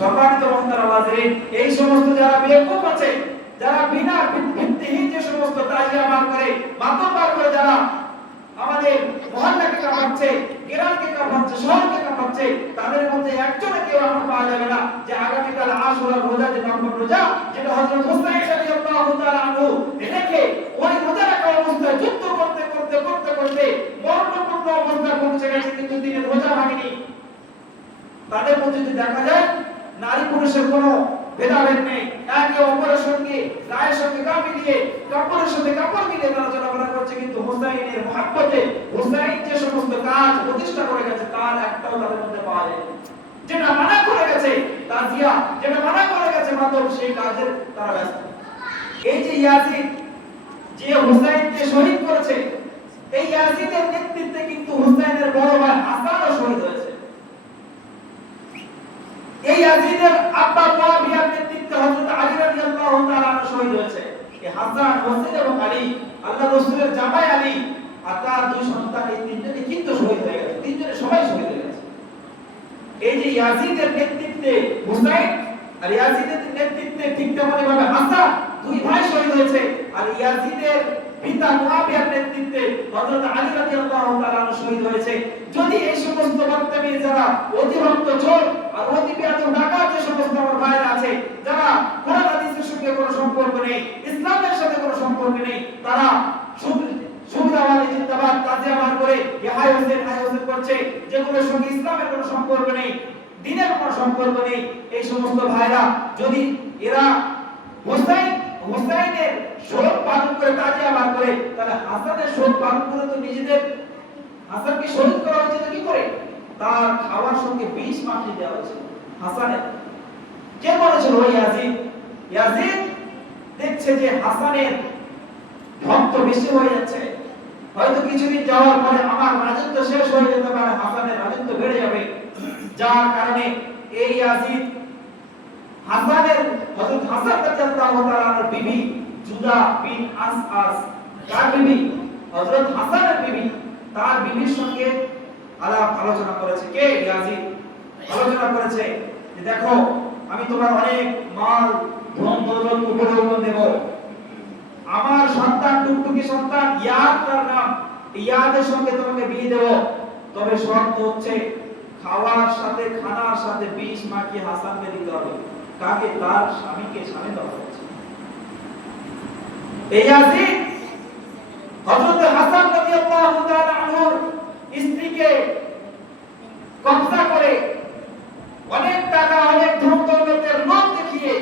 সম্মানিত বন্ধুরা হাজিরিন, এই সমস্ত যারা বেকুব আছে, যারা বিনা ভিত্তিহীন যে সমস্ত তাজিয়া বার করে, মাতম বার করে, যারা আমাদের মহল্লাকে কাঁপাচ্ছে, গ্রামকে কাঁপাচ্ছে, শহরকে কাঁপাচ্ছে, তাদের মধ্যে একজনে কেউ আমরা পাওয়া যাবে না যে আগামীকাল আশুরা রোজা, যে নফল রোজা, যেটা হযরত হুসাইন রাদিয়াল্লাহু তাআলা আনহু রেখে ওই রোজা রাখা অবস্থায় যুদ্ধ করতে করতে করতে করতে মরণপূর্ণ অবস্থায় পৌঁছে গেছে, কিন্তু তিনি রোজা ভাঙেনি। তাদের মধ্যে যদি দেখা যায় নারী পুরুষের কোনো ভেদাভেদ নেই, একে অপরের সঙ্গে গায়ের সঙ্গে গা মিলিয়ে, কাপড়ের সঙ্গে কাপড় মিলিয়ে তারা চলাফেরা করছে, কিন্তু হুসাইনের মহব্বতে হুসাইন যে সমস্ত কাজ প্রতিষ্ঠা করে গেছে তার একটাও তাদের মধ্যে পাওয়া যায়। যেটা মানা করে গেছে তাজিয়া, যেটা মানা করে গেছে মাতম, সেই কাজের তারা ব্যস্ত। এই যে ইয়াজিদ যে হুসাইনকে শহীদ করেছে, এই ইয়াজিদের নেতৃত্বে কিন্তু হুসাইনের বড় ভাই হাসানও শহীদ হয়েছে। এই ইয়াজিদের আব্বা মুআবিয়ার নেতৃত্বে হযরত আলী রাদিয়াল্লাহু তাআলা আনহু শহীদ হয়েছে। এই হাসান, হোসেন এবং আলী, আল্লাহর রাসূলের জামাই আলী আর তার দুই সন্তান, এই তিনজনই কিন্তু শহীদ হয়ে গেছে, তিনজনে সবাই শহীদ হয়ে গেছে। এই যে ইয়াজিদের নেতৃত্বে হুসাইন আর ইয়াজিদের নেতৃত্বে ঠিক তেমনি ভাবে হাসান, দুই ভাই শহীদ হয়েছে। আর ইয়াজিদের পিতা মুআবিয়ার নেতৃত্বে হযরত আলী রাদিয়াল্লাহু তাআলা আনহু শহীদ হয়েছে। যদি এই সমস্ত বক্তব্যে যারা অতিভক্ত চোর আর অতি বেয়াদব ডাকাত যে সমস্ত আমার ভাইরা আছে, যারা কোরআন হাদিসের সঙ্গে কোনো সম্পর্ক নেই, ইসলামের সাথে কোনো সম্পর্ক নেই, তারা সুবিধাবাদী জিন্দাবাদ তাজিয়া বার করে হাই হোসেন হাই হোসেন করছে, যেগুলোর সঙ্গে ইসলামের কোনো সম্পর্ক নেই, দ্বীনের কোনো সম্পর্ক নেই, এই সমস্ত ভাইরা যদি এরা হুসাইনের শোক পালন করে তাজিয়া বার করে, তাহলে হাসানের শোক পালন করে তো নিজেদের হাসানকে শহীদ করা হয়েছে কি করে? তার খাওয়ার সঙ্গে বিষ মাখিয়ে দেওয়া হয়েছে হাসানের। কে করেছিল? ওই ইয়াজিদ। ইয়াজিদ দেখছে যে হাসানের ভক্ত বেশি হয়ে যাচ্ছে, হয়তো কিছুদিন যাওয়ার পরে আমার রাজত্ব শেষ হয়ে যেতে পারে, হাসানের রাজত্ব বেড়ে যাবে, যার কারণে এই ইয়াজিদ হাসানের হযরত হাসান রাদিয়াল্লাহু তাআলা আনহুর বিবি জুদা বিন আসআস, তার বিবি হযরত হাসানের বিবি, তার বিবির সঙ্গে আলোচনা করেছে। কে? ইয়াজিদ আলোচনা করেছে যে দেখো, আমি তোমার অনেক মাল ধন দৌলত উপঢৌকন দেব, আমার সন্তান টুকটুকি সন্তান ইয়াদ, তার নাম, ইয়াদের সঙ্গে তোমাকে বিয়ে দেব, তবে শর্ত হচ্ছে খাওয়ার সাথে খানার সাথে বিষ মাখিয়ে হাসানকে দিতে হবে। কাকে? তার স্বামীকে। স্বামী দেওয়া হচ্ছে। এই ইয়াজিদ হযরত হাসান রাদিয়াল্লাহু তাআলা আনহুর স্ত্রীকে কবজা করে অনেক টাকা, অনেক ধন দৌলতের লোভ দেখিয়ে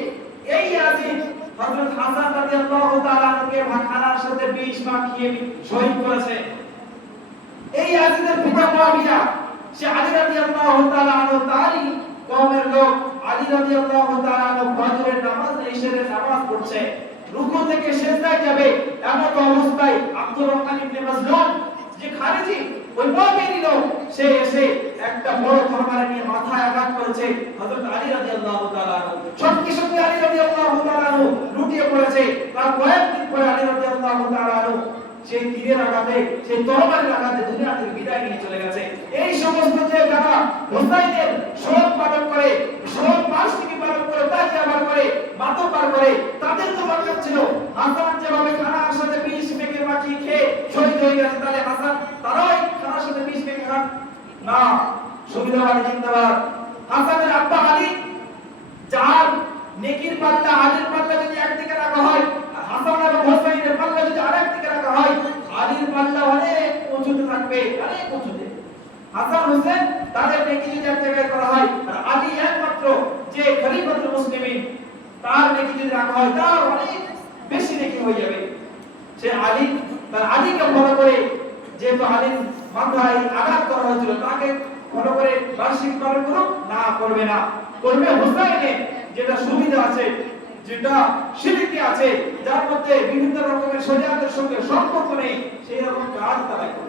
এই ইয়াজিদ হযরত হাসান রাদিয়াল্লাহু তাআলা আনহুকে খানার সাথে বিষ মাখিয়ে শহীদ করেছে। এই ইয়াজিদের পিতা মুআবিয়া, সে আলী রাদিয়াল্লাহু তাআলা আনহু তারই কওমের লোক। আলী রাদিয়াল্লাহু তাআলা আনহু ফজরের নামাজ, ইশারের নামাজ পড়ছে, রুকু থেকে সিজদায় যাবে, এমন অবস্থায় আব্দুর রহমান ইবনে মাজলুম যে খারিজি, ওই মুমিনী লোক, সে এসে একটা বড় তরবারি নিয়ে মাথায় আঘাত করেছে হযরত আলী রাদিয়াল্লাহু তাআলা আনহু। সঙ্গে সঙ্গে আলী রাদিয়াল্লাহু তাআলা আনহু লুটিয়ে পড়েছে। তার কয়েকদিন পরে আলী রাদিয়াল্লাহু তাআলা আনহু সেই তীরের আঘাতে, সেই তরবারির আঘাতে দুনিয়া থেকে বিদায় নিয়ে চলে গেছে। এই সমস্ত যে যারা হুসাইনের শোক পালন করে, শোক বার্ষিকী পালন করে, তাজিয়া বার করে, মাতম বার করে, তাদের তো দরকার ছিল হাসান যেভাবে খানার সাথে বিষ মেখে মাখিয়ে খেয়ে শহীদ হয়ে গেছে, তাহলে হাসান তারাও খানার সাথে বিষ মেখে খান না। সুবিধাবাদী জিন্দাবাদ। হাসানের আব্বা আলী, যার নেকির পাল্লা, আলীর পাল্লা যদি একদিকে রাখা হয়, আর হাসান এবং হোসেনের পাল্লা যদি আরেকদিকে রাখা হয়, আলীর পাল্লা অনেক উঁচুতে থাকবে, অনেক উঁচুতে। হাসান হোসেন তাদের নেকি যদি এক জায়গায় করা হয়, আর আলী একমাত্র যে খলিফাতুল মুসলিমিন, তার নেকি যদি রাখা হয়, তার অনেক বেশি নেকি হয়ে যাবে। সে আলী, তার আলীকে ফলো করে, যেহেতু আলীর মাথায় আঘাত করা হয়েছিল, তাকে ফলো করে বার্ষিক পালন করো না, করবে না, করবে হুসাইনে যেটা সুবিধা আছে, যেটা শিরকি আছে, যার মধ্যে বিভিন্ন রকমের শরীয়তের সঙ্গে সম্পর্ক নেই, সেই রকম কাজ তারা করে।